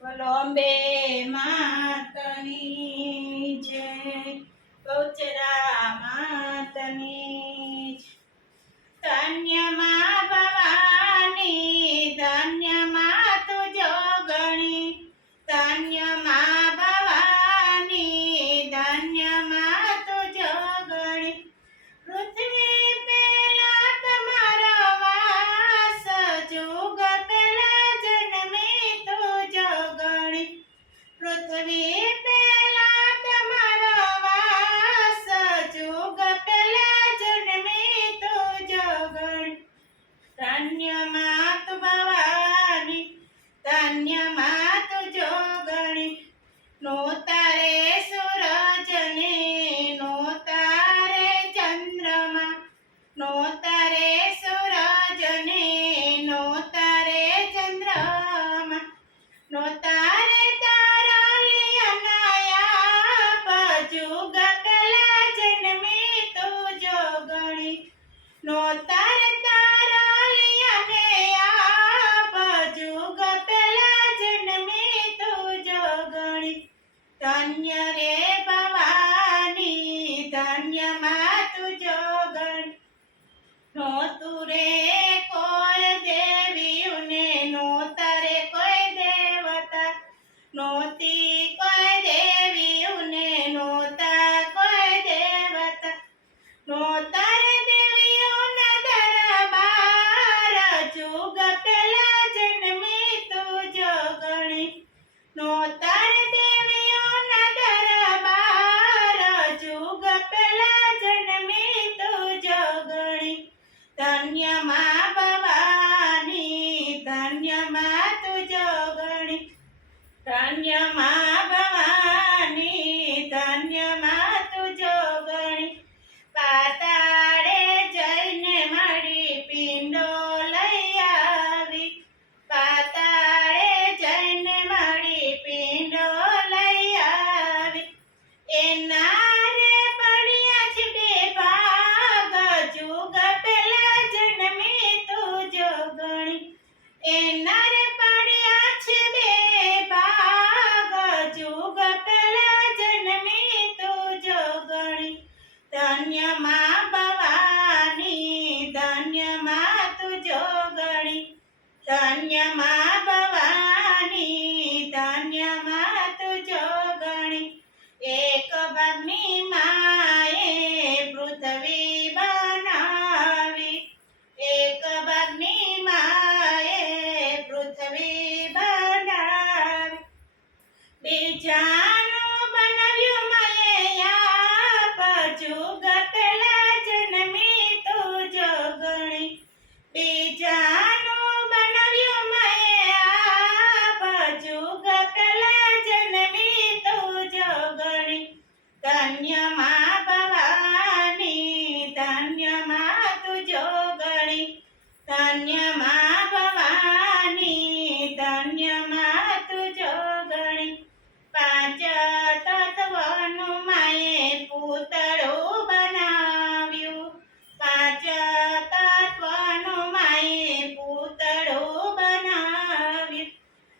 બોલો અંબે માતની જય, બહુચરા માતની જય। ધન્યમાં ભવાની, ધન્યમાં તું જોગણી, ધન્યમાં ભવાની, ધન્યમાં તું જોગણી। પૃથ્વી પેલા તમારો વાસ, જુગ પેલા જન્મી તું જોગણી। પૃથ્વી પેલા તમારો વાસ, જુગ પેલા જન્મી તું જોગણી। ધન્યમાં તું ભવાની, ધન્યમાં તું જોગણી। નો તારે સૂરજ ને નો તારે ચંદ્રમા, નો તારે સૂરજ ને નો તારે ચંદ્રમા, નો તારે તારા જુગ પેલા જન્મી તું જોગણી। નો તારે તારા જુગ પેલા જન્મી તું જોગણી। ધન્ય રે ભવાની, ધન્યમાં તું જોગણી। નહોતું રે કોઈ દેવીયું ને નહોતા રે કોઈ દેવતા, નહોતી કોઈ દેવીયું ને નહોતા કોઈ દેવતા, નહોતા રે દેવીઓના દરબાર, જુગ પેલા જન્મી તું જોગણી। નહોતા રે દેવીઓના દરબાર, જુગ પેલા જન્મી તું જોગણી। ધન્યમાં ભવાની, ધન્યમાં તું જોગણી। ધન્યમાં ભવાની, ધન્યમાં તું જોગણી। પાતાળે જઈને મારી પિંડો લઈ આવી, પાતાળે જઈને મારી પિંડો લઈ આવી। એના રે પડ્યા છે બે ભાગ, જુગ પેલા જન્મી તું જોગણી। એના રે પડ્યા છે બે ભાગ, જુગ પેલા જન્મી તું જોગણી। ધન્યમાં ભવાની, ધન્યમાં તું જોગણી। ધન્યમાં ભવાની, ધન્યમાં તું જોગણી। એક ભાગની માએ પૃથ્વી બનાવી, એક ભાગની માએ પૃથ્વી બનાવી। બીજાનું બનાવ્યું માએ આપ, જુગ પેલા જન્મી તું જોગણી। બીજાનું બનાવ્યું માએ આપ, જુગ પેલા જન્મી તું જોગણી। ધન્યમાં ભવાની, ધન્યમાં તું જોગણી। ધન્યમાં ભવાની, ધન્યમાં તું જોગણી। પાંચ તત્વનું માએ પૂતળું બનાવ્યું, પાંચ તત્વનું માએ પૂતળું બનાવ્યું।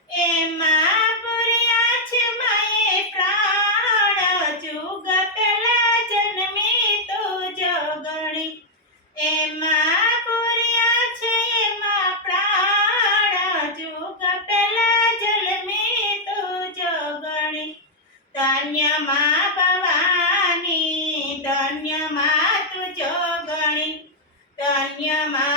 એમાં પૂર્યા છે માએ પ્રાણ, જુગ પેલા જન્મી તું જોગણી। એમાં પૂર્યા છે એમાં પ્રાણ, જુગ પેલા જન્મી તું જોગણી। ધન્યમાં ભવાની, ધન્યમાં તું જોગણી। ધન્યમાં